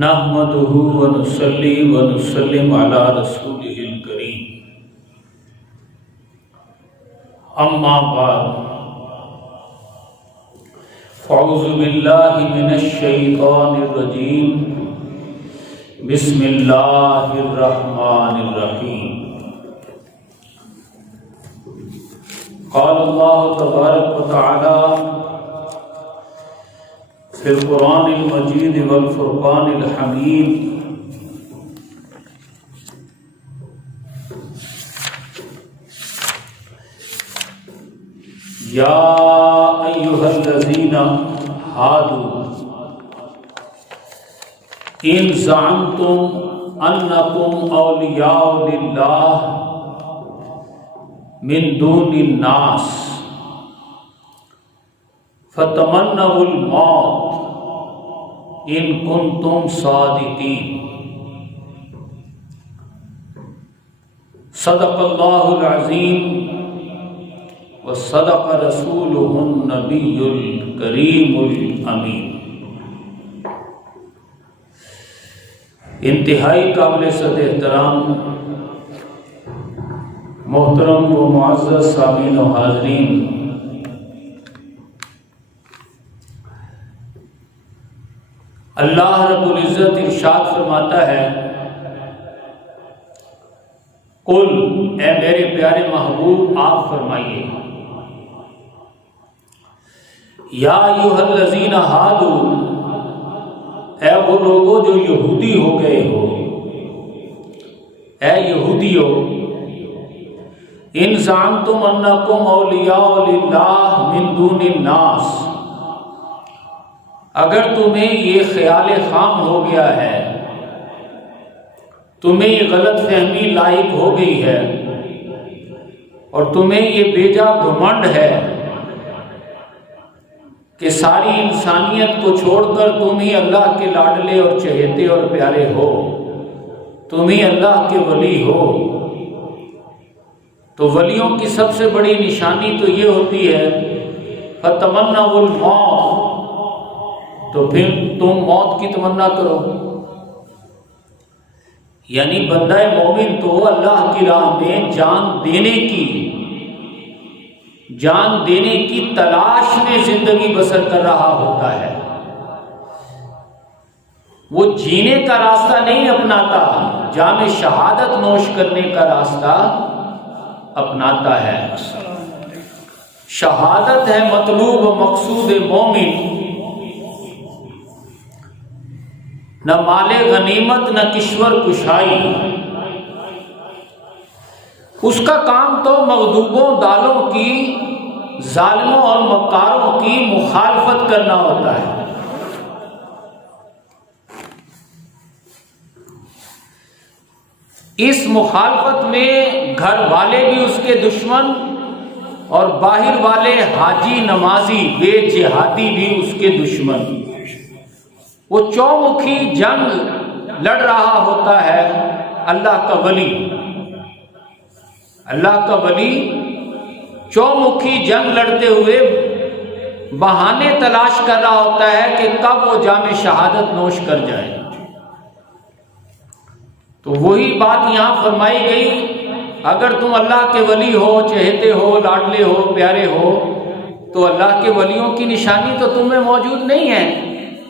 نحمده ونصلي ونسلم على رسوله الكريم اما بعد فاعوذ بالله من الشيطان الرجيم بسم الله الرحمن الرحيم قال الله تبارك وتعالى في القرآن المجيد والفرقان الحميد يا أيها الذين هادوا إن زعمتم أنكم أولياء لله من دون الناس فتمنوا الموت ان کنتم صادقین صدق اللہ العظیم وصدق رسولہ النبی الکریم الامین۔ انتہائی قابل صد احترام محترم و معزز سامعین و حاضرین، اللہ رب العزت ارشاد فرماتا ہے، قل اے میرے پیارے محبوب آپ فرمائیے، یا ایھا الذین ہادوا، اے وہ لوگوں جو یہودی ہو گئے ہو، اے یہودیو، ان زعمتم انکم اولیاء للہ من دون الناس، اگر تمہیں یہ خیال خام ہو گیا ہے، تمہیں یہ غلط فہمی لاحق ہو گئی ہے، اور تمہیں یہ بیجا گھمنڈ ہے کہ ساری انسانیت کو چھوڑ کر تم ہی اللہ کے لاڈلے اور چہیتے اور پیارے ہو، تم ہی اللہ کے ولی ہو، تو ولیوں کی سب سے بڑی نشانی تو یہ ہوتی ہے فَتَمَنَّوُا الْمَوْتَ، تو پھر تم موت کی تمنا کرو۔ یعنی بندہ مومن تو اللہ کی راہ میں جان دینے کی تلاش میں زندگی بسر کر رہا ہوتا ہے، وہ جینے کا راستہ نہیں اپناتا، جام شہادت نوش کرنے کا راستہ اپناتا ہے۔ شہادت ہے مطلوب و مقصود مومن، نہ مال غنیمت نہ کشور کشائی، اس کا کام تو مغضوبوں دالوں کی، ظالموں اور مکاروں کی مخالفت کرنا ہوتا ہے۔ اس مخالفت میں گھر والے بھی اس کے دشمن اور باہر والے حاجی نمازی بے جہادی بھی اس کے دشمن، وہ چومکھی جنگ لڑ رہا ہوتا ہے۔ اللہ کا ولی چومکھی جنگ لڑتے ہوئے بہانے تلاش کر رہا ہوتا ہے کہ کب وہ جام شہادت نوش کر جائے۔ تو وہی بات یہاں فرمائی گئی، اگر تم اللہ کے ولی ہو، چہیتے ہو، لاڈلے ہو، پیارے ہو، تو اللہ کے ولیوں کی نشانی تو تم میں موجود نہیں ہے،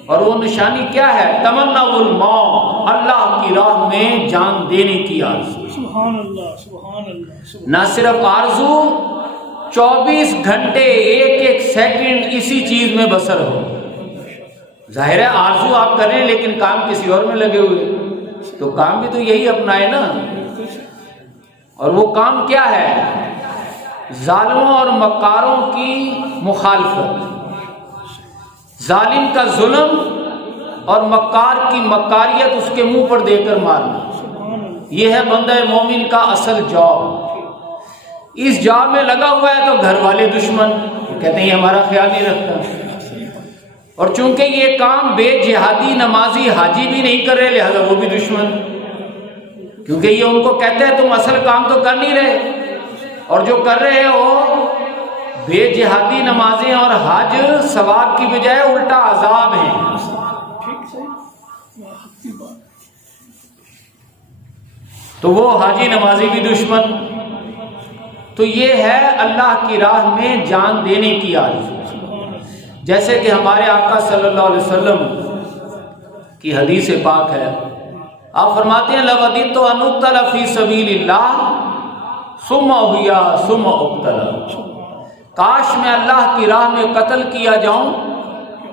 اور وہ نشانی کیا ہے؟ تمنوا الموت، اللہ کی راہ میں جان دینے کی آرزو۔ سبحان اللہ، سبحان اللہ۔ نہ صرف آرزو، 24 گھنٹے ایک ایک سیکنڈ اسی چیز میں بسر ہو۔ ظاہر ہے آرزو آپ کر رہے ہیں لیکن کام کسی اور میں لگے ہوئے، تو کام بھی تو یہی اپنائے نا۔ اور وہ کام کیا ہے؟ ظالموں اور مکاروں کی مخالفت، ظالم کا ظلم اور مکار کی مکاریت اس کے منہ پر دے کر مارنا، یہ ہے بندہ مومن کا اصل جاب۔ اس جاب میں لگا ہوا ہے تو گھر والے دشمن کہتے ہیں ہمارا خیال نہیں رکھتا، اور چونکہ یہ کام بے جہادی نمازی حاجی بھی نہیں کر رہے لہذا وہ بھی دشمن، کیونکہ یہ ان کو کہتے ہیں تم اصل کام تو کر نہیں رہے، اور جو کر رہے ہو بے جہادی نمازیں اور حج ثواب کی بجائے الٹا عذاب ہیں۔ تو وہ حاجی نمازی بھی دشمن. تو یہ ہے اللہ کی راہ میں جان دینے کی عادت. جیسے کہ ہمارے آقا صلی اللہ علیہ وسلم کی حدیث پاک ہے، آپ فرماتے ہیں لَوَدِدْتُ أَنْ أُقْتَلَ فِي سَبِيلِ اللَّهِ ثُمَّ أُحْيَا ثُمَّ أُقْتَلَ. کاش میں اللہ کی راہ میں قتل کیا جاؤں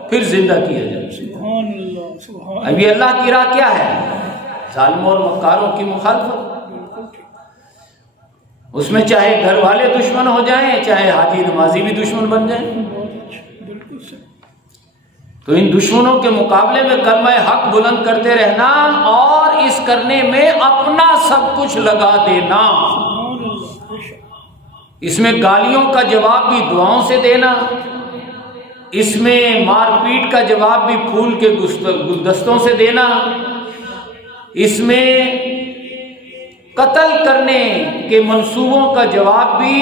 پھر زندہ کیا جاؤں. ابھی اللہ کی راہ کیا ہے؟ ظالموں اور مکاروں کی مخالفت. اس میں چاہے گھر والے دشمن ہو جائیں، چاہے حاجی نمازی بھی دشمن بن جائیں. تو ان دشمنوں کے مقابلے میں کلمہ حق بلند کرتے رہنا اور اس کرنے میں اپنا سب کچھ لگا دینا. اس میں گالیوں کا جواب بھی دعاؤں سے دینا، اس میں مار پیٹ کا جواب بھی پھول کے گلدستوں سے دینا، اس میں قتل کرنے کے منصوبوں کا جواب بھی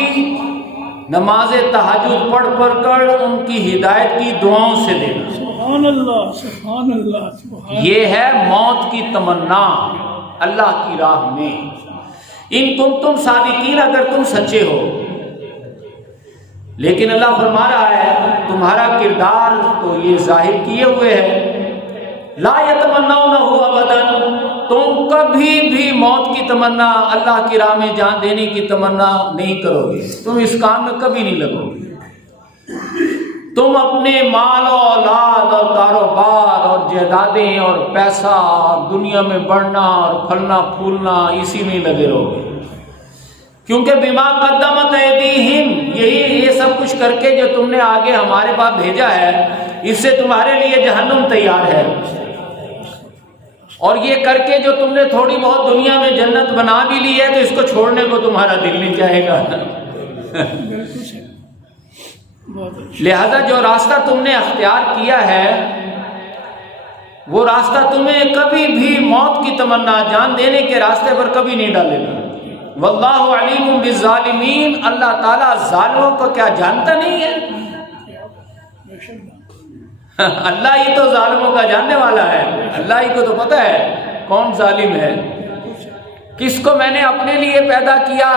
نماز تہجد پڑھ پڑھ کر ان کی ہدایت کی دعاؤں سے دینا. سبحان اللہ سبحان اللہ سبحان. یہ ہے موت کی تمنا اللہ کی راہ میں. ان تم صادقین، اگر تم سچے ہو. لیکن اللہ فرما رہا ہے تمہارا کردار تو یہ ظاہر کیے ہوئے ہے، لا یتمنونہ ابدا، تم کبھی بھی موت کی تمنا، اللہ کی راہ میں جان دینے کی تمنا نہیں کرو گے. تم اس کام میں کبھی نہیں لگو گے. تم اپنے مال و اولاد اور کاروبار اور جائیدادیں اور پیسہ اور دنیا میں بڑھنا اور پھلنا پھولنا اسی میں لگے رہو گے. کیونکہ بما قدمت ایدیہم، یہی یہ سب کچھ کر کے جو تم نے آگے ہمارے پاس بھیجا ہے، اس سے تمہارے لیے جہنم تیار ہے. اور یہ کر کے جو تم نے تھوڑی بہت دنیا میں جنت بنا بھی لی ہے، تو اس کو چھوڑنے کو تمہارا دل نہیں چاہے گا. لہذا جو راستہ تم نے اختیار کیا ہے، وہ راستہ تمہیں کبھی بھی موت کی تمنا، جان دینے کے راستے پر کبھی نہیں ڈالے گا. واللہ علیم بالظالمین، اللہ تعالیٰ ظالموں کو کیا جانتا نہیں ہے؟ اللہ ہی تو ظالموں کا جاننے والا ہے. اللہ ہی کو تو پتہ ہے کون ظالم ہے. کس کو میں نے اپنے لیے پیدا کیا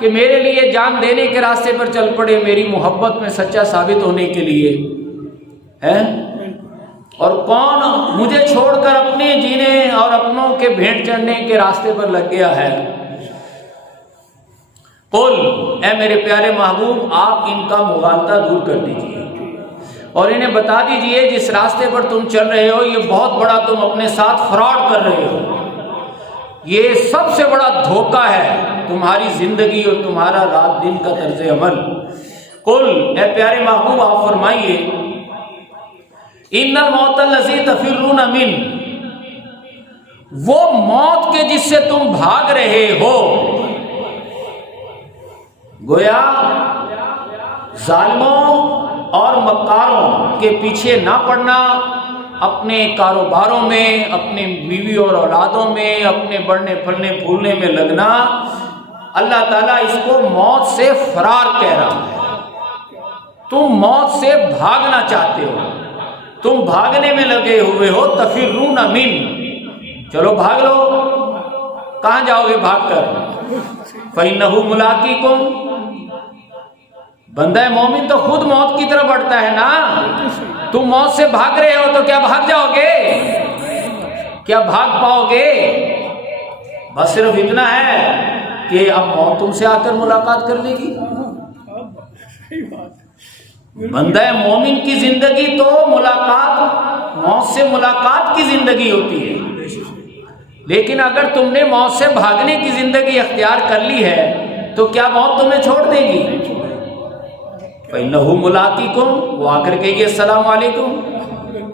کہ میرے لیے جان دینے کے راستے پر چل پڑے، میری محبت میں سچا ثابت ہونے کے لیے ہے، اور کون مجھے چھوڑ کر اپنے جینے اور اپنوں کے بھیڑ چڑھنے کے راستے پر لگ گیا ہے. قل، اے میرے پیارے محبوب، آپ ان کا مغالطہ دور کر دیجیے اور انہیں بتا دیجئے جس راستے پر تم چل رہے ہو یہ بہت بڑا تم اپنے ساتھ فراڈ کر رہے ہو. یہ سب سے بڑا دھوکہ ہے تمہاری زندگی اور تمہارا رات دن کا طرز عمل. قل، اے پیارے محبوب آپ فرمائیے، ان الموت الذی تفرون من، وہ موت کے جس سے تم بھاگ رہے ہو. گویا ظالموں اور مکاروں کے پیچھے نہ پڑنا، اپنے کاروباروں میں، اپنے بیوی اور اولادوں میں، اپنے بڑھنے پھلنے پھولنے میں لگنا، اللہ تعالیٰ اس کو موت سے فرار کہہ رہا ہے. تم موت سے بھاگنا چاہتے ہو، تم بھاگنے میں لگے ہوئے ہو. تفرون من، چلو بھاگ لو. کہاں جاؤ گے بھاگ کر؟ فإنہ ملاقیکم، بندہ مومن تو خود موت کی طرف بڑھتا ہے نا. تم موت سے بھاگ رہے ہو تو کیا بھاگ جاؤ گے؟ کیا بھاگ پاؤ گے؟ بس صرف اتنا ہے کہ اب موت تم سے آ کر ملاقات کر لے گی. بندہ مومن کی زندگی تو ملاقات، موت سے ملاقات کی زندگی ہوتی ہے. لیکن اگر تم نے موت سے بھاگنے کی زندگی اختیار کر لی ہے تو کیا موت تمہیں چھوڑ دے گی؟ فَإِنَّهُ مُلَاقِيكُمْ، وہ آ کر کہیں گے السلام علیکم.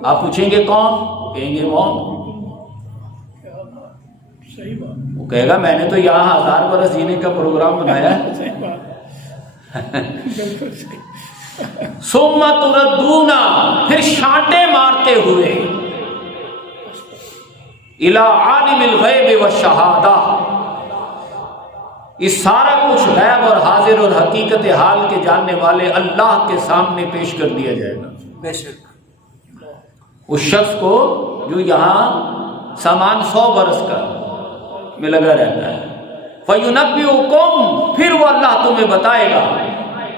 آپ پوچھیں گے کون؟ کہیں گے موت. وہ کہے گا میں نے تو یہاں 1000 برس جینے کا پروگرام بنایا ہے. ثُمَّ تُرَدُّونَ، پھر شانٹے مارتے ہوئے، إِلَىٰ عَالِمِ الْغَيْبِ وَالشَّهَادَةِ، اس سارا کچھ غیب اور حاضر اور حقیقت حال کے جاننے والے اللہ کے سامنے پیش کر دیا جائے گا. بے شک اس شخص کو جو یہاں سامان 100 برس کا میں لگا رہتا ہے. فَيُنَبِّئُكُمْ پھر وہ اللہ تمہیں بتائے گا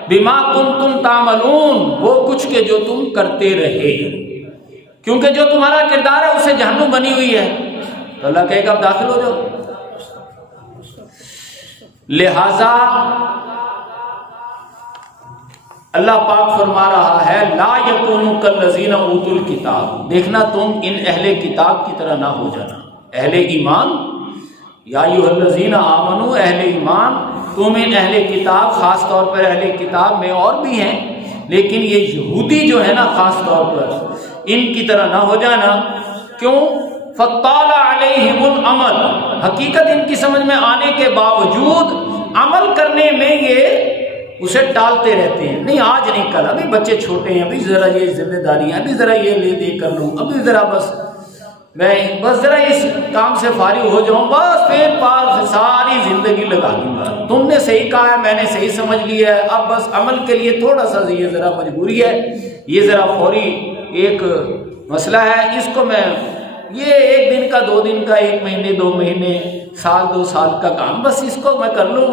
بِمَا كُنْتُمْ تَعْمَلُونَ وہ کچھ کے جو تم کرتے رہے، کیونکہ جو تمہارا کردار ہے اسے جہنم بنی ہوئی ہے. تو اللہ کہے گا اب داخل ہو جاؤ. لہذا اللہ پاک فرما رہا ہے لا یکونوا کالذین اوتوا الکتاب، دیکھنا تم ان اہل کتاب کی طرح نہ ہو جانا. اہل ایمان، یا ایھا الذین آمنوا، اہل ایمان، تم ان اہل کتاب، خاص طور پر اہل کتاب میں اور بھی ہیں لیکن یہ یہودی جو ہے نا خاص طور پر، ان کی طرح نہ ہو جانا. کیوں؟ فَطَّالَ عَلَيْهِمُ الْعَمَلُ، حقیقت ان کی سمجھ میں آنے کے باوجود عمل کرنے میں یہ اسے ٹالتے رہتے ہیں. نہیں آج نہیں کل، ابھی بچے چھوٹے ہیں، ابھی ذرا یہ ذمہ داریاں، ابھی ذرا یہ لے دے کر لوں، ابھی ذرا بس ذرا اس کام سے فارغ ہو جاؤں، بس پھر پاس ساری زندگی لگا دوں گا. تم نے صحیح کہا ہے، میں نے صحیح سمجھ لیا ہے، اب بس عمل کے لیے تھوڑا سا یہ ذرا مجبوری ہے، یہ ذرا فوری ایک مسئلہ ہے، اس کو میں یہ 1 دن کا 2 دن کا 1 مہینے 2 مہینے سال 2 سال کا کام، بس اس کو میں کر لوں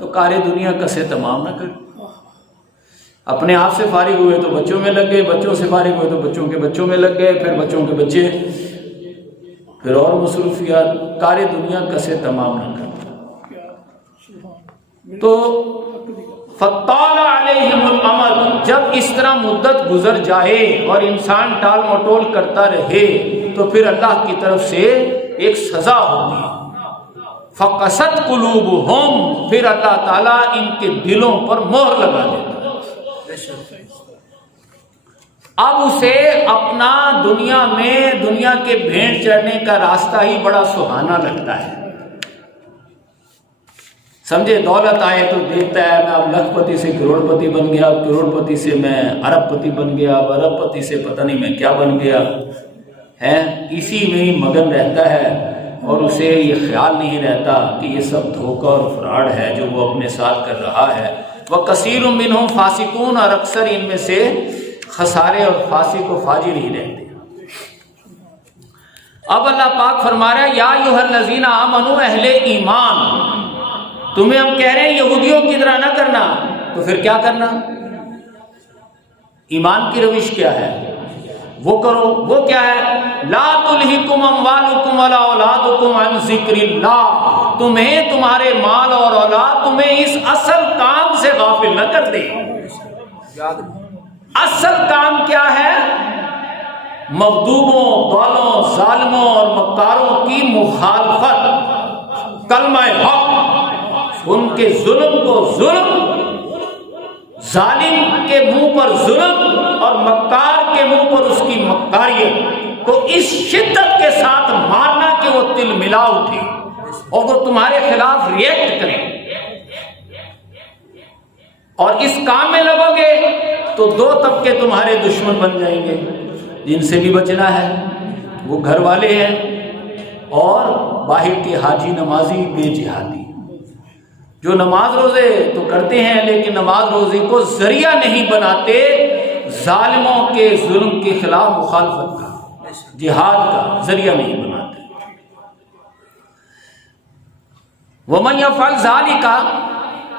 تو کار دنیا کسے تمام نہ کر. اپنے آپ سے فارغ ہوئے تو بچوں میں لگ گئے، بچوں سے فارغ ہوئے تو بچوں کے بچوں میں لگ گئے، پھر بچوں کے بچے، پھر اور مصروفیات، کار دنیا کسے تمام نہ کر. تو فَطَّالَ عَلَيْهِمُ الْعَمَلُ، جب اس طرح مدت گزر جائے اور انسان ٹال مٹول کرتا رہے تو پھر اللہ کی طرف سے ایک سزا ہوگی. فَقَسَتْ قُلُوبُهُمْ، پھر اللہ تعالیٰ ان کے دلوں پر مہر لگا دیتا ہے. اب اسے اپنا دنیا میں دنیا کے بھیڑ چڑھنے کا راستہ ہی بڑا سہانا لگتا ہے. سمجھے، دولت آئے تو دیکھتا ہے میں اب لکھ پتی سے کروڑ پتی بن گیا، اب کروڑ پتی سے میں ارب پتی بن گیا، اب ارب پتی سے پتہ نہیں میں کیا بن گیا ہے. اسی میں ہی مگن رہتا ہے اور اسے یہ خیال نہیں رہتا کہ یہ سب دھوکہ اور فراڈ ہے جو وہ اپنے ساتھ کر رہا ہے. وَكَثِيرٌ مِّنْهُمْ فَاسِقُونَ، اور اکثر ان میں سے خسارے اور فاسق و فاجر ہی رہتے ہیں. اب اللہ پاک فرما رہا ہے یا ایھا الذین آمنوا، اہل ایمان، تمہیں ہم کہہ رہے ہیں یہودیوں کی طرح نہ کرنا، تو پھر کیا کرنا؟ ایمان کی روش کیا ہے وہ کرو. وہ کیا ہے؟ لا تلہکم اموالکم ولا اولادکم عن ذکر اللہ، تمہیں تمہارے مال اور اولاد تمہیں اس اصل کام سے غافل نہ کر دے. اصل کام کیا ہے؟ مغضوبوں، ضالوں، ظالموں اور مکاروں کی مخالفت، کلمہ حق، ان کے ظلم کو ظلم، ظالم کے منہ پر ظلم اور مکار کے منہ پر اس کی مکاریت کو اس شدت کے ساتھ مارنا کہ وہ تل ملا اٹھے اور وہ تمہارے خلاف ریئیکٹ کریں. اور اس کام میں لگو گے تو 2 طبقے تمہارے دشمن بن جائیں گے. جن سے بھی بچنا ہے وہ گھر والے ہیں اور باہر کے حاجی نمازی بے جہادی، جو نماز روزے تو کرتے ہیں لیکن نماز روزے کو ذریعہ نہیں بناتے ظالموں کے ظلم کے خلاف مخالفت کا، جہاد کا ذریعہ نہیں بناتے. وَمَن يَفْعَلْ ذَلِكَ،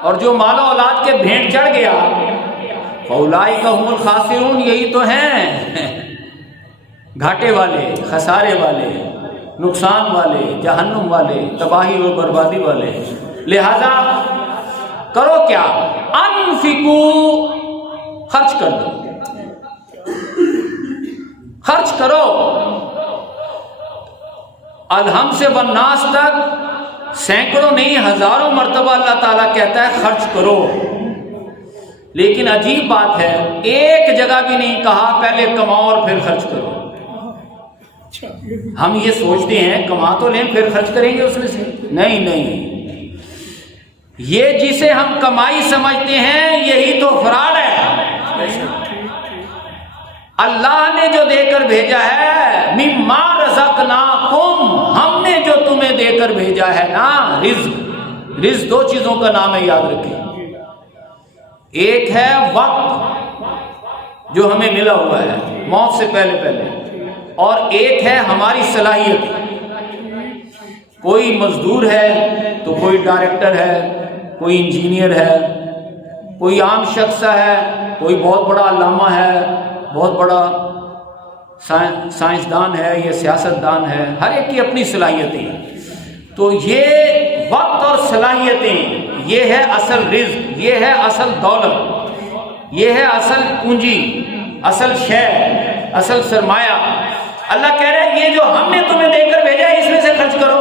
اور جو مال و اولاد کے بھیڑ چڑھ گیا، فَأُولَٰئِكَ هُمُ الْخَاسِرُونَ، یہی تو ہیں گھاٹے والے، خسارے والے، نقصان والے، جہنم والے، تباہی اور بربادی والے. لہذا کرو کیا؟ انفقوا، خرچ کر دو، خرچ کرو. الحم سے والناس تک سینکڑوں نہیں ہزاروں مرتبہ اللہ تعالیٰ کہتا ہے خرچ کرو. لیکن عجیب بات ہے، ایک جگہ بھی نہیں کہا پہلے کماؤ اور پھر خرچ کرو. ہم یہ سوچتے ہیں کما تو لیں پھر خرچ کریں گے اس میں سے، نہیں، یہ جسے ہم کمائی سمجھتے ہیں یہی تو فراڈ ہے. اللہ نے جو دے کر بھیجا ہے، مما رزقناکم، ہم نے جو تمہیں دے کر بھیجا ہے نا، رزق 2 چیزوں کا نام ہے، یاد رکھیں. ایک ہے وقت جو ہمیں ملا ہوا ہے موت سے پہلے، اور ایک ہے ہماری صلاحیت. کوئی مزدور ہے تو کوئی ڈائریکٹر ہے، کوئی انجینئر ہے، کوئی عام شخص ہے، کوئی بہت بڑا علامہ ہے، بہت بڑا سائنسدان ہے یا سیاستدان ہے، ہر ایک کی اپنی صلاحیتیں۔ تو یہ وقت اور صلاحیتیں، یہ ہے اصل رزق، یہ ہے اصل دولت، یہ ہے اصل پونجی، اصل شے، اصل سرمایہ۔ اللہ کہہ رہے ہیں یہ جو ہم نے تمہیں دے کر بھیجا ہے اس میں سے خرچ کرو۔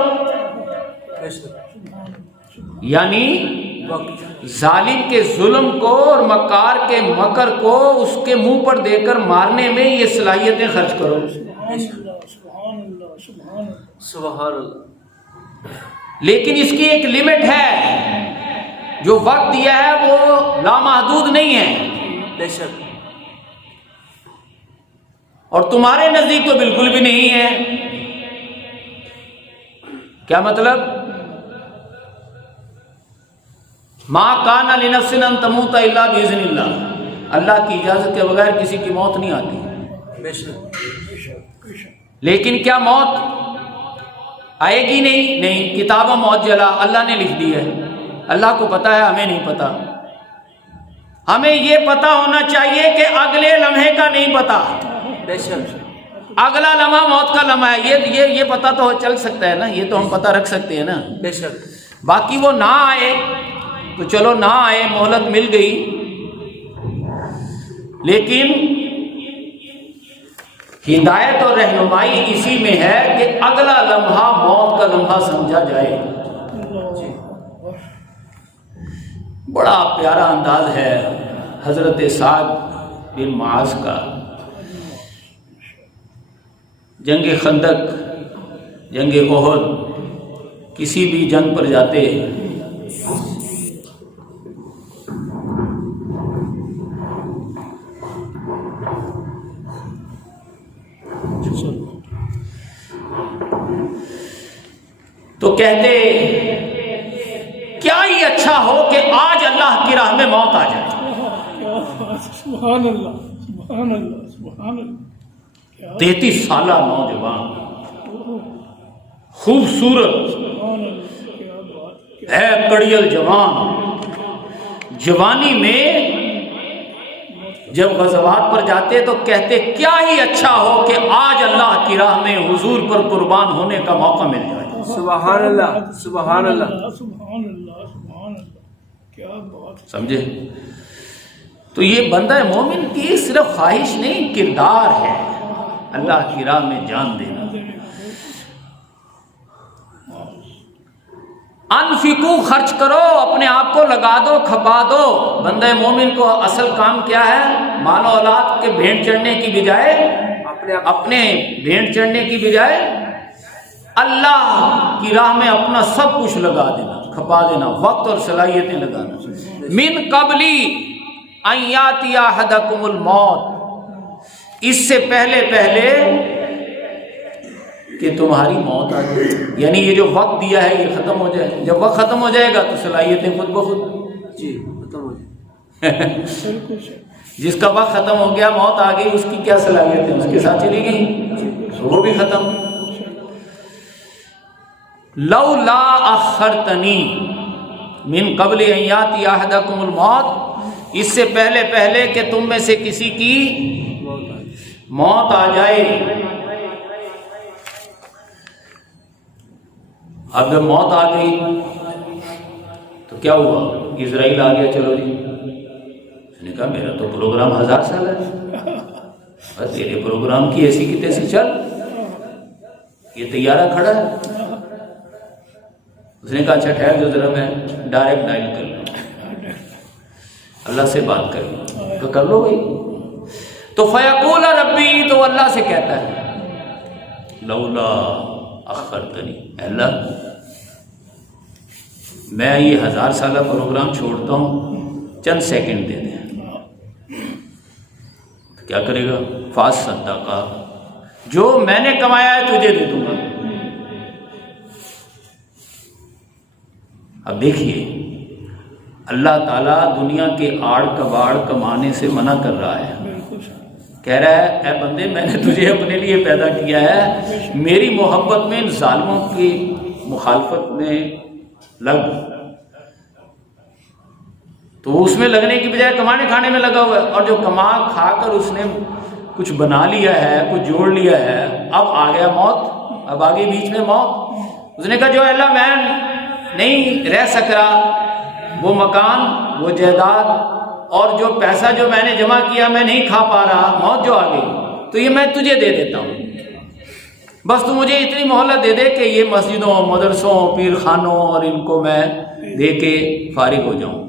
یعنی ظالم کے ظلم کو اور مکار کے مکر کو اس کے منہ پر دے کر مارنے میں یہ صلاحیتیں خرچ کرو۔ سبحان اللہ۔ لیکن اس کی ایک لمٹ ہے، جو وقت دیا ہے وہ لامحدود نہیں ہے، بے شک، اور تمہارے نزدیک تو بالکل بھی نہیں ہے۔ کیا مطلب؟ ما کان لنفس ان تموت الا باذن اللہ، اللہ کی اجازت کے بغیر کسی کی موت نہیں آتی۔ بے شک، لیکن کیا موت آئے گی؟ نہیں، کتاب موت جلا اللہ نے لکھ دی ہے، اللہ کو پتا ہے، ہمیں نہیں پتا۔ ہمیں یہ پتا ہونا چاہیے کہ اگلے لمحے کا نہیں پتا، بے شک، اگلا لمحہ موت کا لمحہ ہے، یہ پتا تو چل سکتا ہے نا، یہ تو ہم پتا رکھ سکتے ہیں نا۔ بے شک، باقی وہ نہ آئے تو چلو نہ آئے، مہلت مل گئی، لیکن ہدایت اور رہنمائی اسی میں ہے کہ اگلا لمحہ موت کا لمحہ سمجھا جائے۔ بڑا پیارا انداز ہے حضرت سعد بن معاذ کا۔ جنگ خندق، جنگ احد، کسی بھی جنگ پر جاتے تو کہتے کیا ہی اچھا ہو کہ آج اللہ کی راہ میں موت آ جائے۔ سبحان اللہ، سبحان اللہ، سبحان اللہ۔ 33 سالہ نوجوان، خوبصورت ہے، کڑیل جوان، جوانی میں جب غزوات پر جاتے تو کہتے کیا ہی اچھا ہو کہ آج اللہ کی راہ میں حضور پر قربان ہونے کا موقع مل جائے۔ سبحان اللہ، سبحان اللہ، سبحان اللہ، سبحان اللہ، کیا بات۔ سمجھے؟ تو یہ بندہ مومن کی صرف خواہش نہیں، کردار ہے اللہ کی راہ میں جان دینا۔ انفقو، خرچ کرو، اپنے آپ کو لگا دو، کھپا دو۔ بندہ مومن کو اصل کام کیا ہے؟ مال و اولاد کے بھیڑ چڑھنے کی بجائے، اپنے بھیڑ چڑھنے کی بجائے اللہ کی راہ میں اپنا سب کچھ لگا دینا، کھپا دینا، وقت اور صلاحیتیں لگانا۔ من قبلی ان یاتی احدکم الموت، اس سے پہلے کہ تمہاری موت آ جائے، یعنی یہ جو وقت دیا ہے یہ ختم ہو جائے۔ جب وقت ختم ہو جائے گا تو صلاحیتیں خود بخود، جی ختم ہو جائے۔ جس کا وقت ختم ہو گیا، موت آ گئی، اس کی کیا صلاحیتیں اس کے ساتھ چلی گئی، وہ بھی ختم۔ لولا اخرتنی من قبل ان یاتی احدکم الموت، اس سے پہلے کہ تم میں سے کسی کی موت آ جائے۔ اب جب موت آ گئی تو کیا ہوا؟ اسرائیل آ گیا، چلو جی، اس نے کہا میرا تو پروگرام 1000 سال ہے، بس تیرے پروگرام کی ایسی کی تیسی چل، یہ طیارہ کھڑا ہے۔ اس نے کہا اچھا ٹھہر جو ذرا میں ڈائریکٹ ڈائل کر لوں، اللہ سے بات کر لوں، تو کر لو بھائی۔ تو فیقول ربی، تو اللہ سے کہتا ہے لولا اخرتنی، اللہ میں یہ 1000 سالہ پروگرام چھوڑتا ہوں، چند سیکنڈ دے دیں۔ تو کیا کرے گا؟ فاصدقا، جو میں نے کمایا ہے تجھے دے دوں گا۔ اب دیکھیے اللہ تعالیٰ دنیا کے آڑ کباڑ کمانے سے منع کر رہا ہے، کہہ رہا ہے اے بندے میں نے تجھے اپنے لیے پیدا کیا ہے، میری محبت میں ان ظالموں کی مخالفت میں لگ، تو اس میں لگنے کی بجائے کمانے کھانے میں لگا ہوا ہے، اور جو کما کھا کر اس نے کچھ بنا لیا ہے، کچھ جوڑ لیا ہے، اب آ گیا موت، اب آگے بیچ میں موت۔ اس نے کہا جو اللہ میں نہیں رہ سک رہا، وہ مکان، وہ جائیداد اور جو پیسہ جو میں نے جمع کیا میں نہیں کھا پا رہا، موت جو آ گئی، تو یہ میں تجھے دے دیتا ہوں، بس تو مجھے اتنی مہلت دے دے کہ یہ مسجدوں، مدرسوں، پیر خانوں اور ان کو میں دے کے فارغ ہو جاؤں۔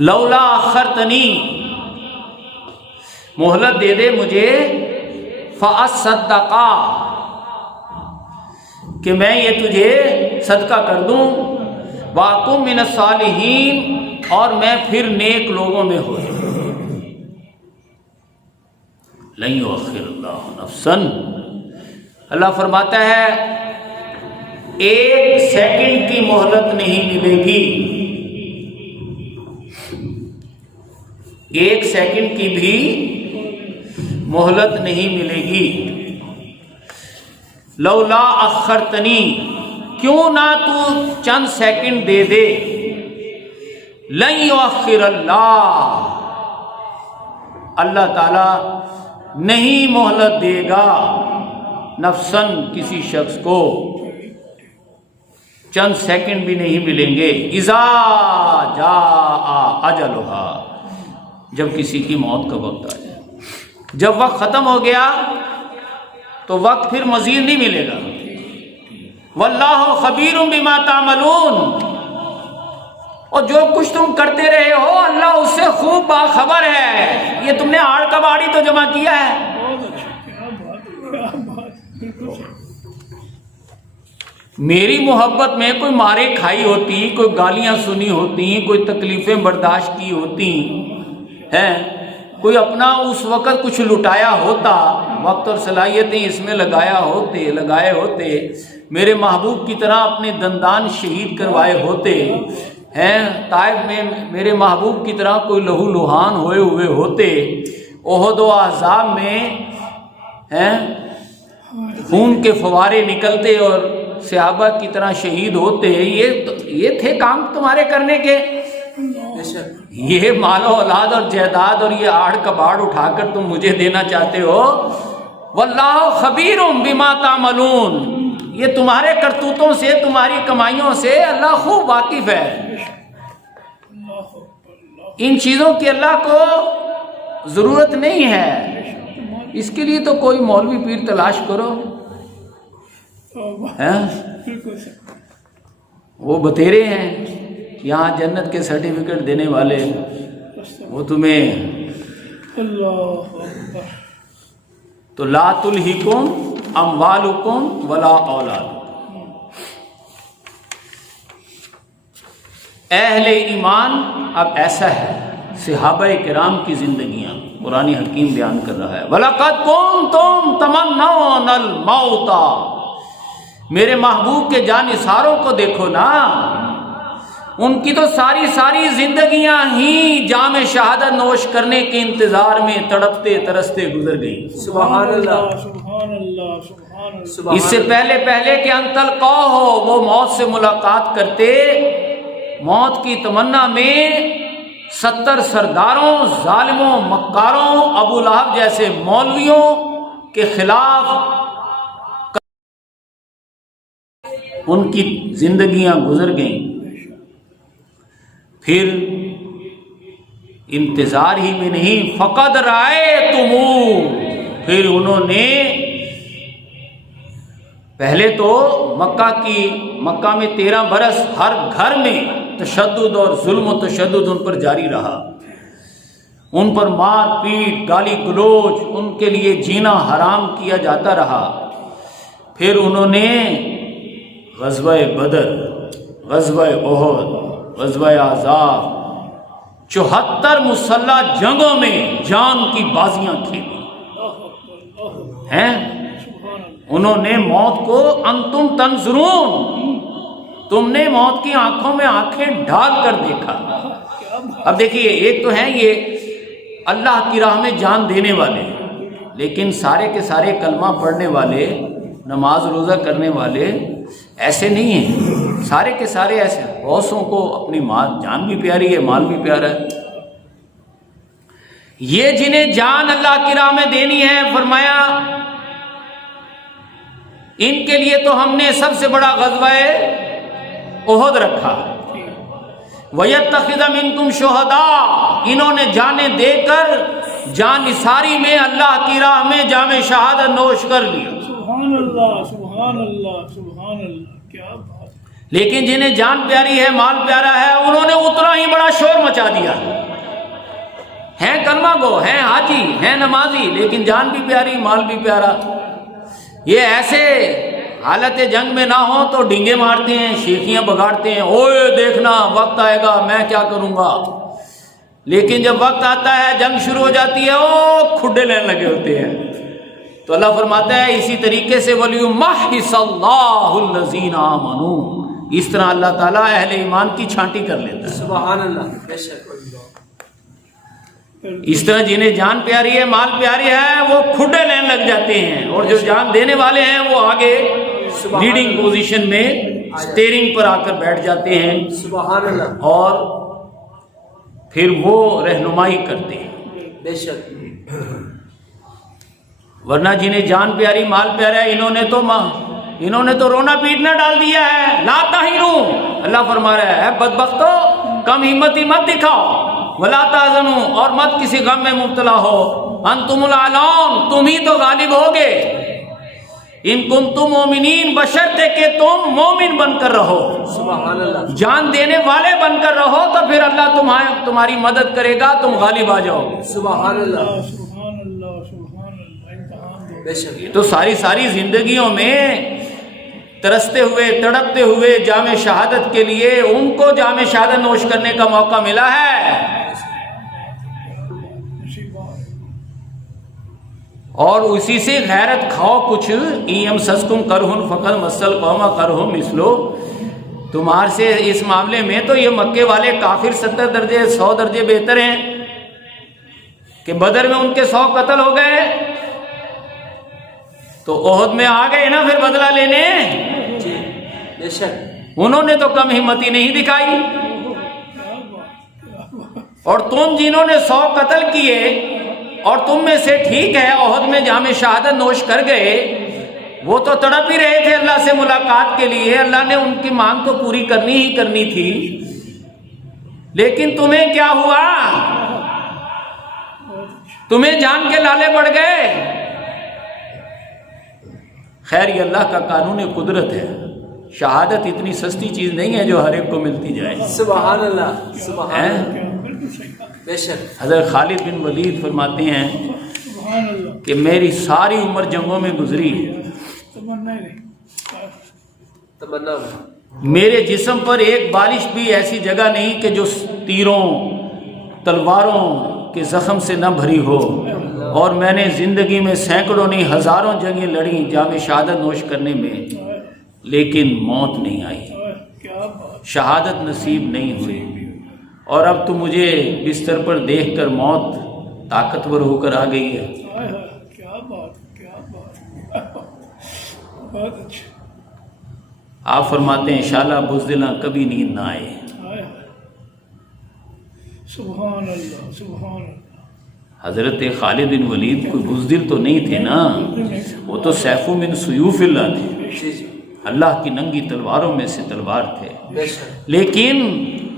لولا اخرتنی، مہلت دے دے مجھے، فاصدقا، کہ میں یہ تجھے صدقہ کر دوں، واکن من الصالحین، اور میں پھر نیک لوگوں میں ہو جاؤں۔ لن یؤخر اللہ نفسا، اللہ فرماتا ہے ایک سیکنڈ کی مہلت نہیں ملے گی، ایک سیکنڈ کی بھی مہلت نہیں ملے گی۔ لولا اخرتنی، کیوں نہ تو چند سیکنڈ دے دے، لن یؤخر اللہ، اللہ تعالی نہیں مہلت دے گا، نفسن، کسی شخص کو چند سیکنڈ بھی نہیں ملیں گے، اذا جاء اجلھا، جب کسی کی موت کا وقت آ جائے، جب وقت ختم ہو گیا تو وقت پھر مزید نہیں ملے گا۔ واللہ خبیر بما تعملون، اور جو کچھ تم کرتے رہے ہو اللہ اس سے خوب باخبر ہے۔ یہ تم نے آڑ کباڑی تو جمع کیا ہے، بہت اچھا، کیا بات، کیا بات، بالکل صحیح۔ میری محبت میں کوئی مارے کھائی ہوتی، کوئی گالیاں سنی ہوتی، کوئی تکلیفیں برداشت کی ہوتی ہیں، کوئی اپنا اس وقت کچھ لٹایا ہوتا، وقت اور صلاحیتیں اس میں لگائے ہوتے، میرے محبوب کی طرح اپنے دندان شہید کروائے ہوتے ہیں، طائف میں میرے محبوب کی طرح کوئی لہو لہان ہوئے ہوتے، احد و احزاب میں خون کے فوارے نکلتے اور صحابہ کی طرح شہید ہوتے، یہ تھے کام تمہارے کرنے کے؟ یہ مال و اولاد اور جائیداد اور یہ آڑ کباڑ اٹھا کر تم مجھے دینا چاہتے ہو؟ واللہ خبیر بما تعملون، یہ تمہارے کرتوتوں سے، تمہاری کمائیوں سے اللہ خوب واقف ہے۔ ان چیزوں کی اللہ کو ضرورت نہیں ہے، اس کے لیے تو کوئی مولوی پیر تلاش کرو، وہ بتیرے ہیں یہاں جنت کے سرٹیفکیٹ دینے والے، وہ تمہیں تو لا تلہکم اموالکم ولا اولادکم۔ اہل ایمان اب ایسا ہے، صحابہ کرام کی زندگیاں قرآن حکیم بیان کر رہا ہے، وَلَقَدْ كُنْتُمْ تَمَنَّوْنَ الْمَوْتَ، میرے محبوب کے جانثاروں کو دیکھو نا، ان کی تو ساری زندگیاں ہی جام شہادت نوش کرنے کے انتظار میں تڑپتے ترستے گزر گئی۔ سبحان اللہ، سبحان اللہ، سبحان اللہ۔ سبحان اس سے پہلے کہ ان تلقاہ ہو، وہ موت سے ملاقات کرتے، موت کی تمنا میں 70 سرداروں، ظالموں، مکاروں، ابو لہب جیسے مولویوں کے خلاف ان کی زندگیاں گزر گئیں۔ پھر انتظار ہی میں نہیں، فقد رأیتم، پھر انہوں نے پہلے تو مکہ میں 13 برس ہر گھر میں تشدد اور ظلم و تشدد ان پر جاری رہا، ان پر مار پیٹ، گالی گلوچ، ان کے لیے جینا حرام کیا جاتا رہا۔ پھر انہوں نے غزوہ بدر، غزوہ احد، غزوہ احزاب، 74 مسلح جنگوں میں جان کی بازیاں کھیلی ہیں۔ انہوں نے موت کو انتم تنظرون، تم نے موت کی آنکھوں میں آنکھیں ڈال کر دیکھا۔ اب دیکھیے، ایک تو ہیں یہ اللہ کی راہ میں جان دینے والے، لیکن سارے کے سارے کلمہ پڑھنے والے، نماز روزہ کرنے والے ایسے نہیں ہیں، سارے کے سارے ایسے ہیں۔ بہت سو کو اپنی جان بھی پیاری ہے، مال بھی پیارا ہے۔ یہ جنہیں جان اللہ کی راہ میں دینی ہے، فرمایا ان کے لیے تو ہم نے سب سے بڑا غزوہ احد رکھا۔ وَيَتَّخِذَ مِنْكُمْ شُهَدَاءَ، انہوں نے جانیں دے کر جان نثاری میں اللہ کی راہ میں جام شہادت نوش کر لیا۔ سبحان اللہ، سبحان اللہ، سبحان اللہ، کیا بات۔ لیکن جنہیں جان پیاری ہے، مال پیارا ہے، انہوں نے اتنا ہی بڑا شور مچا دیا۔ ہیں کلمہ گو، ہیں حاجی، ہیں نمازی، لیکن جان بھی پیاری، مال بھی پیارا۔ یہ ایسے حالت جنگ میں نہ ہو تو ڈینگے مارتے ہیں، شیخیاں بگاڑتے ہیں، اوے دیکھنا وقت آئے گا میں کیا کروں گا۔ لیکن جب وقت آتا ہے، جنگ شروع ہو جاتی ہے، او کھڈے لینے لگے ہوتے ہیں۔ تو اللہ فرماتا ہے اسی طریقے سے وَلِيُمَحِّصَ اللَّهُ الَّذِينَ آمَنُوا، اس طرح اللہ تعالیٰ اہل ایمان کی چھانٹی کر لیتا ہے۔ سبحان اللہ، بے شک۔ اس طرح جنہیں جان پیاری ہے، مال پیاری ہے، وہ کھڈے لینے لگ جاتے ہیں، اور جو جان دینے والے ہیں وہ آگے لیڈنگ پوزیشن میں اسٹیئرنگ پر آ کر بیٹھ جاتے ہیں، سبحان اللہ، اور پھر وہ رہنمائی کرتے ہیں۔ بے شک۔ ورنہ جنہیں جان پیاری، مال پیارا ہے، انہوں نے تو رونا پیٹنا ڈال دیا ہے۔ لا تہنوا، اللہ فرما رہا ہے بدبختو کم ہمتی مت دکھاؤ، ولا تحزنوا، اور مت کسی غم میں مبتلا ہو، انتم الاعلون، تم ہی تو غالب ہوگے، ان کنتم مومنین، بشرطے کہ تم مومن بن کر رہو، سبحان اللہ، جان دینے والے بن کر رہو، تو پھر اللہ تمہاری مدد کرے گا، تم غالب آ جاؤ گے۔ سبحان اللہ، سبحان اللہ، سبحان اللہ، امتحان دو۔ بے شک۔ تو ساری زندگیوں میں ترستے ہوئے، تڑپتے ہوئے جام شہادت کے لیے ان کو جام شہادت نوش کرنے کا موقع ملا ہے، اور اسی سے غیرت کھاؤ کچھ، ایم سسکم کرہن فقط مسل قوما کرہم مثلو، تمہار سے اس معاملے میں تو یہ مکے والے کافر 70 درجے 100 درجے بہتر ہیں کہ بدر میں ان کے 100 قتل ہو گئے، تو احد میں آ گئے نا پھر بدلہ لینے، جی بے شک۔ انہوں نے تو کم ہمتی نہیں دکھائی، اور تم جنہوں نے 100 قتل کیے اور تم میں سے ٹھیک ہے احد میں جام شہادت نوش کر گئے، وہ تو تڑپ ہی رہے تھے اللہ سے ملاقات کے لیے، اللہ نے ان کی مانگ تو پوری کرنی ہی کرنی تھی، لیکن تمہیں کیا ہوا؟ تمہیں جان کے لالے پڑ گئے۔ خیر یہ اللہ کا قانون قدرت ہے، شہادت اتنی سستی چیز نہیں ہے جو ہر ایک کو ملتی جائے۔ سبحان اللہ، سبحان اللہ، بے شک۔ حضرت خالد بن ولید فرماتے ہیں سبحان اللہ، کہ میری ساری عمر جنگوں میں گزری، تمنا نہیں، تمنا، میرے جسم پر ایک بالش بھی ایسی جگہ نہیں کہ جو تیروں تلواروں کے زخم سے نہ بھری ہو، اور میں نے زندگی میں سینکڑوں نہیں ہزاروں جنگیں لڑیں جام شہادت نوش کرنے میں، لیکن موت نہیں آئی، کیا بات، شہادت نصیب نہیں ہوئی، اور اب تو مجھے بستر پر دیکھ کر موت طاقتور ہو کر آ گئی ہے۔ کیا بات، کیا بات، بہت اچھا۔ آپ فرماتے ہیں انشاءاللہ بزدلاں کبھی نیند نہ آئے۔ سبحان اللہ، سبحان اللہ۔ حضرت خالد بن ولید کوئی بزدل تو نہیں تھے نا، وہ تو سیف من سیوف اللہ تھے، جی جی، اللہ کی ننگی تلواروں میں سے تلوار تھے، بے شک۔ لیکن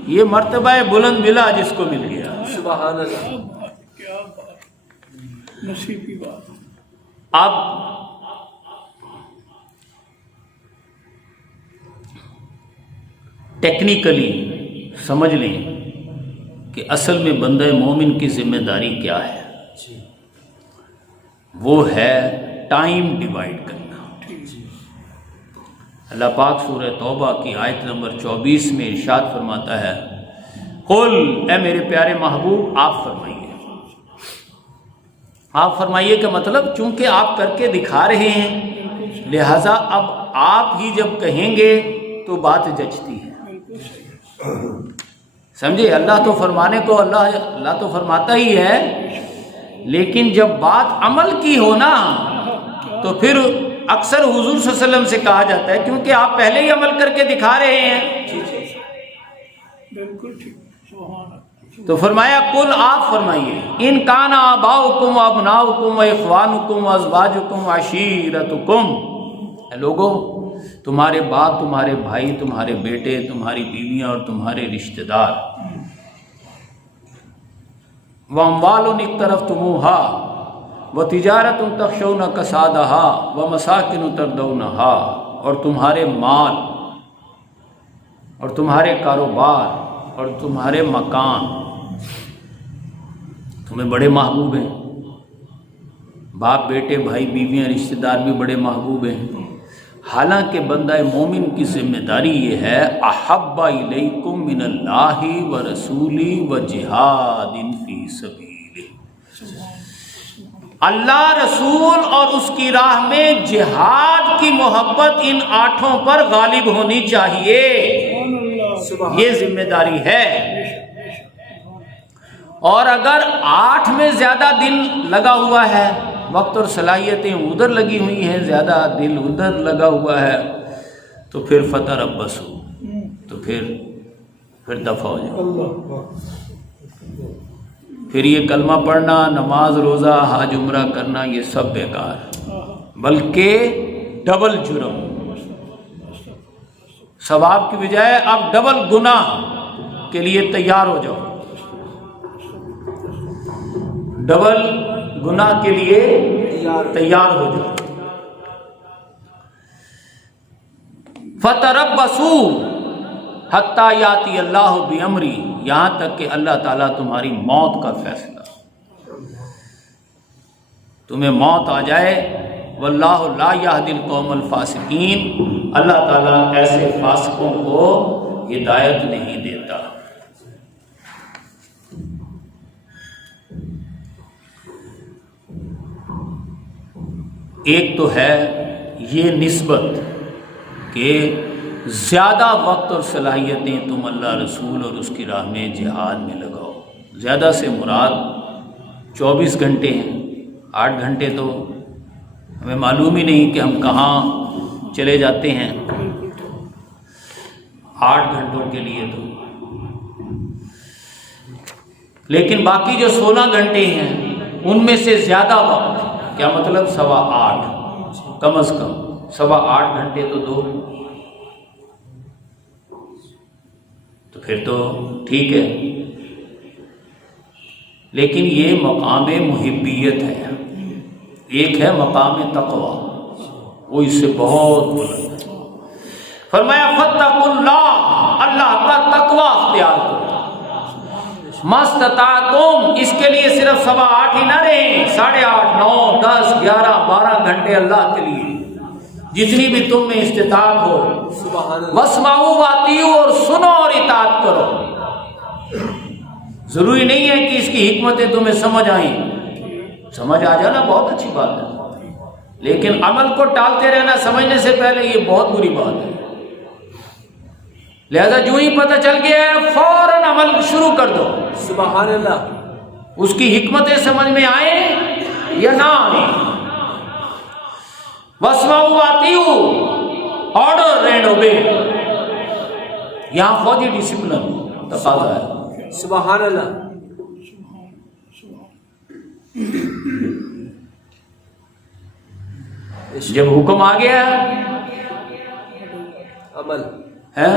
یہ مرتبہ بلند ملا جس کو مل گیا۔ سبحان اللہ، کیا بات، کیا بات، نصیب کی بات۔ اب ٹیکنیکلی سمجھ لیں کہ اصل میں بندہ مومن کی ذمہ داری کیا ہے، جی وہ ہے ٹائم ڈیوائیڈ کرنا۔ اللہ پاک سورہ توبہ کی آیت نمبر 24 میں ارشاد فرماتا ہے، قل، اے میرے پیارے محبوب آپ فرمائیے کہ مطلب چونکہ آپ کر کے دکھا رہے ہیں، لہذا اب آپ ہی جب کہیں گے تو بات جچتی ہے. بالکل صحیح. سمجھے؟ اللہ تو فرمانے کو اللہ تو فرماتا ہی ہے، لیکن جب بات عمل کی ہو نا تو پھر اکثر حضور صلی اللہ علیہ وسلم سے کہا جاتا ہے کیونکہ آپ پہلے ہی عمل کر کے دکھا رہے ہیں. بالکل ٹھیک. سبحان اللہ. تو فرمایا کل آپ فرمائیے ان کان آباؤکم وابناؤکم واخوانکم وازواجکم وعشیرتکم، اے لوگوں تمہارے باپ، تمہارے بھائی، تمہارے بیٹے، تمہاری بیویاں اور تمہارے رشتہ دار، واموال اقترفتموها وتجارت تخشون کسادها ومساکن ترضونها، اور تمہارے مال اور تمہارے کاروبار اور تمہارے مکان تمہیں بڑے محبوب ہیں، باپ بیٹے بھائی بیویاں رشتہ دار بھی بڑے محبوب ہیں. حالانکہ بندہ مومن کی ذمہ داری یہ ہے احب الیکم من اللہ ورسولہ وجہاد فی سبیلہ، اللہ رسول اور اس کی راہ میں جہاد کی محبت ان 8 پر غالب ہونی چاہیے. یہ ذمہ داری ہے. اور اگر 8 میں زیادہ دل لگا ہوا ہے، وقت اور صلاحیتیں ادھر لگی ہوئی ہیں، زیادہ دل ادھر لگا ہوا ہے، تو پھر فتربصوا، تو پھر دفع ہو جاؤ. پھر یہ کلمہ پڑھنا، نماز روزہ حج عمرہ کرنا، یہ سب بیکار ہے، بلکہ ڈبل جرم، ثواب کی بجائے اب ڈبل گناہ کے لیے تیار ہو جاؤ، ڈبل گناہ کے لیے تیار ہو جاؤ. فتربصوا حتی یاتی اللہ بامری، یہاں تک کہ اللہ تعالیٰ تمہاری موت کا فیصلہ، تمہیں موت آ جائے. واللہ لا یہدی القوم الفاسقین، اللہ تعالیٰ ایسے فاسقوں کو ہدایت نہیں دیتا. ایک تو ہے یہ نسبت کہ زیادہ وقت اور صلاحیتیں تم اللہ رسول اور اس کی راہ میں جہاد میں لگاؤ. زیادہ سے مراد 24 گھنٹے ہیں، 8 گھنٹے تو ہمیں معلوم ہی نہیں کہ ہم کہاں چلے جاتے ہیں. 8 گھنٹوں کے لیے تو، لیکن باقی جو 16 گھنٹے ہیں ان میں سے زیادہ وقت، کیا مطلب 8.25 کم از کم 8.25 گھنٹے تو دو، تو پھر تو ٹھیک ہے. لیکن یہ مقام محبیت ہے، ایک ہے مقام تقوی، وہ اس سے بہت بلند ہے. فرمایا فاتقوا اللہ، اللہ کا تقوی اختیار کرو. مستطاعتم، اس کے لیے صرف 8.25 ہی نہ رہیں، 8.5 9 10 11 12 گھنٹے اللہ کے لیے، جتنی بھی تم میں استطاعت ہو. واسمعوا واطیعوا، اور سنو اور اطاعت کرو. ضروری نہیں ہے کہ اس کی حکمتیں تمہیں سمجھ آئیں، سمجھ آ جانا بہت اچھی بات ہے، لیکن عمل کو ٹالتے رہنا سمجھنے سے پہلے یہ بہت بری بات ہے. لہذا جو ہی پتہ چل گیا ہے فوراً عمل شروع کر دو. سبحان اللہ. اس کی حکمتیں سمجھ میں آئیں یا نہ آئیں. واسمعوا واطیعوا، آرڈر اینڈ اوبے، یہاں فوجی ڈسپلن تقاضا ہے. سبحان اللہ. جب حکم آ گیا عمل ہے،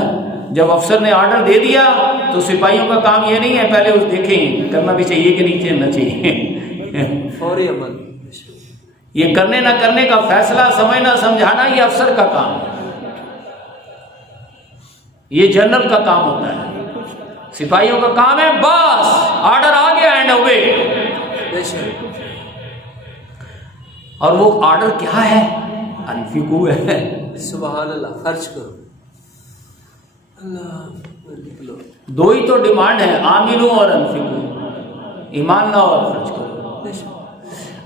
جب افسر نے آرڈر دے دیا تو سپاہیوں کا کام یہ نہیں ہے پہلے اس دیکھیں کرنا بھی چاہیے کہ نہیں نہ چاہیے. فوری عمل. یہ کرنے نہ کرنے کا فیصلہ سمجھنا سمجھانا یہ افسر کا کام ہے، یہ جنرل کا کام ہوتا ہے. سپاہیوں کا کام ہے بس آرڈر آ گیا اینڈ اوے. اور وہ آرڈر کیا ہے؟ انفقوا ہے. سبحان اللہ. خرچ کرو. اللہ نکلو. دو ہی تو ڈیمانڈ ہے، آمنو اور انفقوا، ایمان لاؤ اور خرچ کرو.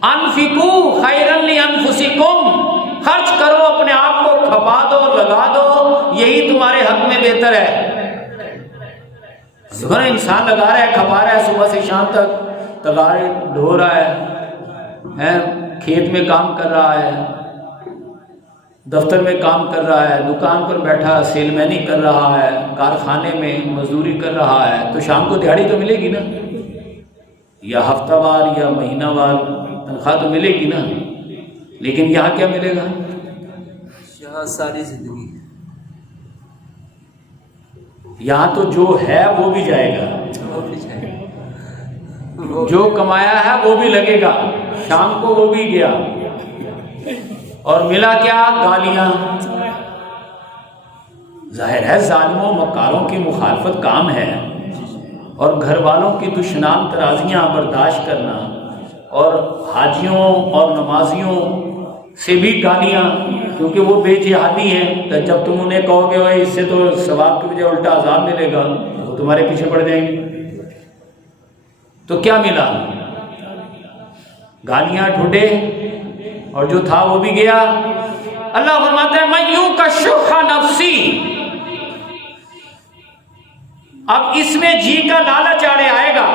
انفقوا خیرا لانفسکم، خرچ کرو، اپنے آپ کو کھپا دو، لگا دو، یہی تمہارے بہتر ہے. دیکھو نا انسان لگا رہا ہے, کھپا رہا ہے, صبح سے شام تک تغارے ڈھو رہا ہے, کھیت میں کام کر رہا ہے, دفتر میں کام کر رہا ہے, دکان پر بیٹھا سیل مینی کر رہا ہے, کارخانے میں مزدوری کر رہا ہے, تو شام کو دیہڑی تو ملے گی نا, یا ہفتہ وار یا مہینہ وار تنخواہ تو ملے گی نا. لیکن یہاں کیا ملے گا؟ یہاں ساری زندگی. یہاں تو جو ہے وہ بھی جائے گا, جو کمایا ہے وہ بھی لگے گا, شام کو وہ بھی گیا, اور ملا کیا؟ گالیاں. ظاہر ہے ظالموں مکاروں کی مخالفت کام ہے, اور گھر والوں کی دشنام ترازیاں برداشت کرنا, اور حاجیوں اور نمازیوں سے بھی گالیاں, کیونکہ وہ بے جہادی ہیں. تو جب تم انہیں کہو گے اس سے تو ثواب کی بجائے الٹا عذاب ملے گا, تو تمہارے پیچھے پڑ جائیں گے. تو کیا ملا؟ گالیاں, ٹھوڈے, اور جو تھا وہ بھی گیا. اللہ فرماتا ہے من یوق شح نفسی. اب اس میں جی کا لالچ آڑے آئے گا.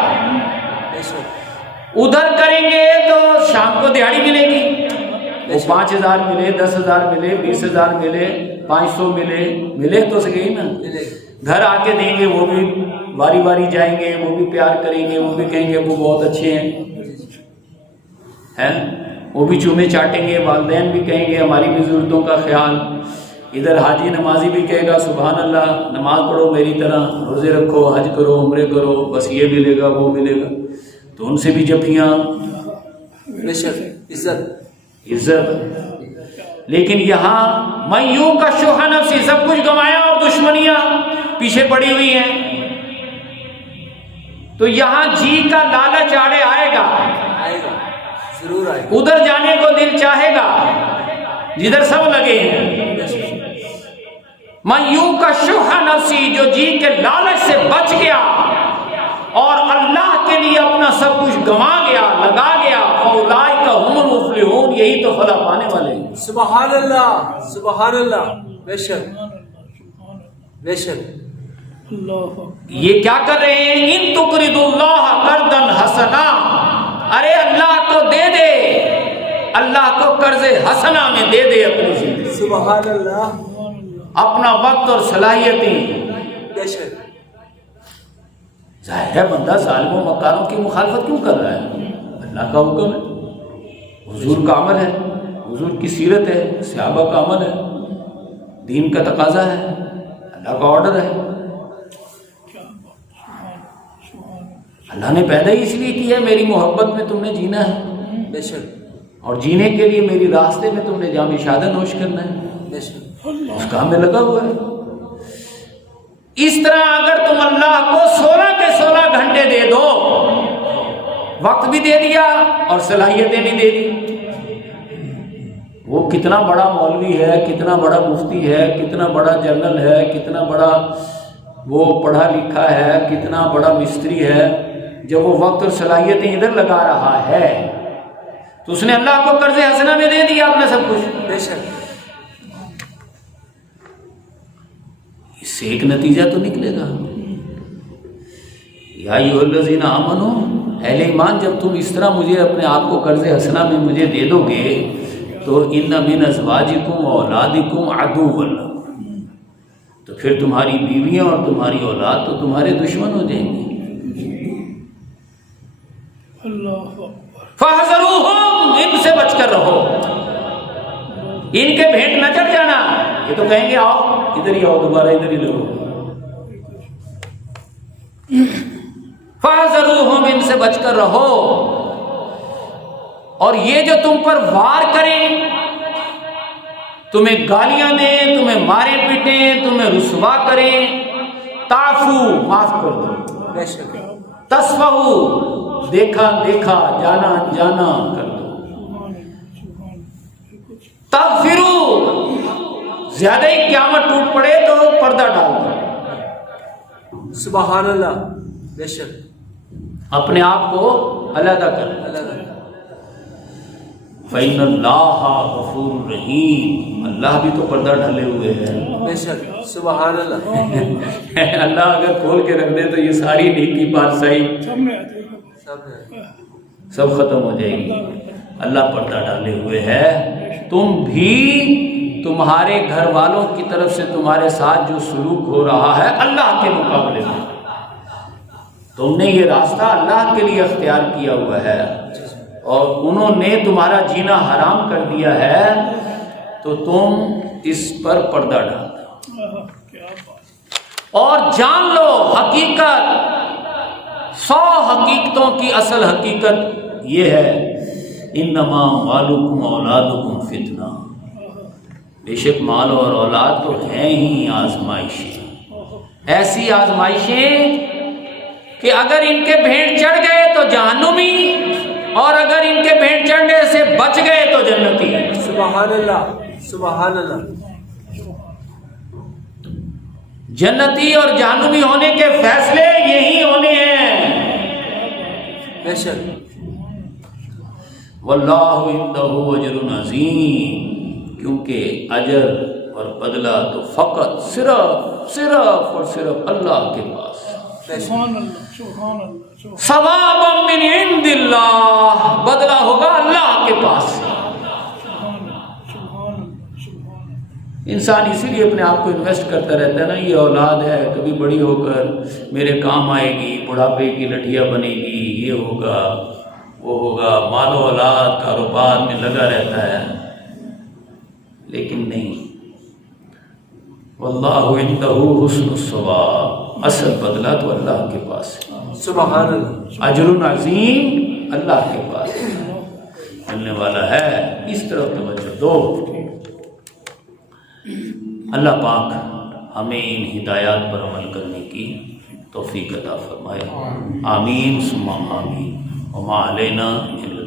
ادھر کریں گے تو شام کو دیہڑی ملے گی, وہ 5,000 ملے, 10,000 ملے, 20,000 ملے, 500 ملے تو سکے نا. گھر آ کے دیں گے, وہ بھی باری باری جائیں گے, وہ بھی پیار کریں گے, وہ بھی کہیں گے وہ بہت اچھے ہیں, وہ بھی چومے چاٹیں گے, والدین بھی کہیں گے ہماری بھی ضرورتوں کا خیال. ادھر حاجی نمازی بھی کہے گا سبحان اللہ, نماز پڑھو میری طرح, روزے رکھو, حج کرو, عمرے کرو, بس یہ ملے گا وہ ملے گا. تو ان سے بھی جفیاں, عزت. لیکن یہاں میں یوں کا شوہ نفسی, سب کچھ گنوایا اور دشمنیاں پیچھے پڑی ہوئی ہیں. تو یہاں جی کا لالچ آڑے آئے گا, ضرور آئے. ادھر جانے کو دل چاہے گا جدھر سب لگے ہیں. میں یوں کا شوہ نفسی, جو جی کے لالچ سے بچ گیا اور اللہ کے لیے اپنا سب کچھ گنوا گیا, لگا گیا, فاولئک هم المفلحون, یہی تو فلاح پانے والے ہیں. سبحان اللہ, سبحان اللہ. بے شک, بے شک. یہ کیا کر رہے ہیں؟ ان تقرضوا اللہ قرضا حسنا, ارے اللہ کو دے دے, اللہ کو قرض حسنا میں دے دے اپنی زندگی, سبحان اللہ, اپنا وقت اور صلاحیتیں. بے شک. ظاہر ہے بندہ ظالموں مکاروں کی مخالفت کیوں کر رہا ہے؟ اللہ کا حکم ہے, حضور کا عمل ہے, حضور کی سیرت ہے, صحابہ کا عمل ہے, دین کا تقاضا ہے, اللہ کا آرڈر ہے. اللہ نے پیدا ہی اس لیے کیا ہے, میری محبت میں تم نے جینا ہے, بے شک, اور جینے کے لیے میری راستے میں تم نے جام شہادت نوش کرنا ہے, بے شک. اس کام میں لگا ہوا ہے. اس طرح اگر تم اللہ کو 16 کے 16 گھنٹے دے دو, وقت بھی دے دیا اور صلاحیتیں بھی دے دی, وہ کتنا بڑا مولوی ہے, کتنا بڑا مفتی ہے, کتنا بڑا جنرل ہے, کتنا بڑا وہ پڑھا لکھا ہے, کتنا بڑا مستری ہے, جب وہ وقت اور صلاحیتیں ادھر لگا رہا ہے تو اس نے اللہ کو قرض حسنہ میں دے دیا اپنا سب کچھ. بے شک. اس سے ایک نتیجہ تو نکلے گا, یا ایھا الذین آمنو, اہل ایمان, جب تم اس طرح مجھے اپنے آپ کو قرض حسنہ میں مجھے دے دو گے تو ان من ازواجکم واولادکم عدو لکم, تو پھر تمہاری بیویاں اور تمہاری اولاد تو تمہارے دشمن ہو جائیں گے. فاحذروہم, ان سے بچ کر رہو, ان کے بھیٹ نہ چڑھ جانا. یہ تو کہیں گے آؤ ادھر ہی آؤ, دوبارہ ادھر ہی لگو. فاحذروہم, ان سے بچ کر رہو. اور یہ جو تم پر وار کریں, تمہیں گالیاں دیں, تمہیں مارے پیٹیں, تمہیں رسوا کریں, تعفو, معاف کر دو. بے شک. تصفحوا, دیکھا دیکھا, جانا جانا کر دو. تغفروا, زیادہ ہی قیامت ٹوٹ پڑے تو پردہ ڈال دو. سبحان اللہ, بے شک. اپنے آپ کو علیحدہ کر. اللہ. فإن اللہ غفور رحیم، اللہ بھی تو پردہ ڈھلے ہوئے ہیں۔ بے شک سبحان اللہ، اللہ اگر کھول کے رکھ دے تو یہ ساری نیکی بادشاہی سامنے آ جائے گا۔ سب ہے، سب ختم ہو جائے گی۔ اللہ پردہ ڈالے ہوئے ہے، تم بھی تمہارے گھر والوں کی طرف سے تمہارے ساتھ جو سلوک ہو رہا ہے اللہ کے مقابلے میں، تم نے یہ راستہ اللہ کے لیے اختیار کیا ہوا ہے اور انہوں نے تمہارا جینا حرام کر دیا ہے، تو تم اس پر پردہ ڈال دو کیا بات، اور جان لو حقیقت، 100 حقیقتوں کی اصل حقیقت یہ ہے، انما اموالکم اولادکم فتنہ، بے شک مال اور اولاد تو ہیں ہی آزمائشیں، ایسی آزمائشیں کہ اگر ان کے بھیڑ چڑھ گئے تو جہنمی، اور اگر ان کے بھیڑ چڑھنے سے بچ گئے تو جنتی۔ سبحان اللہ سبحان اللہ، جنتی اور جہنمی ہونے کے فیصلے یہی ہونے ہیں۔ بے شک واللہ عندہ اجر عظیم، کیونکہ اجر اور بدلہ تو فقط صرف اور صرف اللہ کے پاس ہے۔ سبحان اللہ سبحان اللہ سبحان ثوابا من عند اللہ، بدلہ ہوگا اللہ کے پاس سے۔ اللہ سبحان اللہ، انسان اسی لیے اپنے آپ کو انویسٹ کرتا رہتا ہے نا، یہ اولاد ہے کبھی بڑی ہو کر میرے کام آئے گی، بڑھاپے کی لٹھیا بنے گی، یہ ہوگا وہ ہوگا، مال و اولاد کاروبار میں لگا رہتا ہے، لیکن نہیں، واللہ عندہ حسن الثواب، اصل بدلہ تو اللہ کے پاس ہے، سبحان اللہ، اجر عظیم اللہ کے پاس ملنے والا ہے۔ اس طرف توجہ دو۔ اللہ پاک ہمیں ان ہدایات پر عمل کرنے کی توفیق عطا فرمائے، آمین ثم آمین، وما علینا الا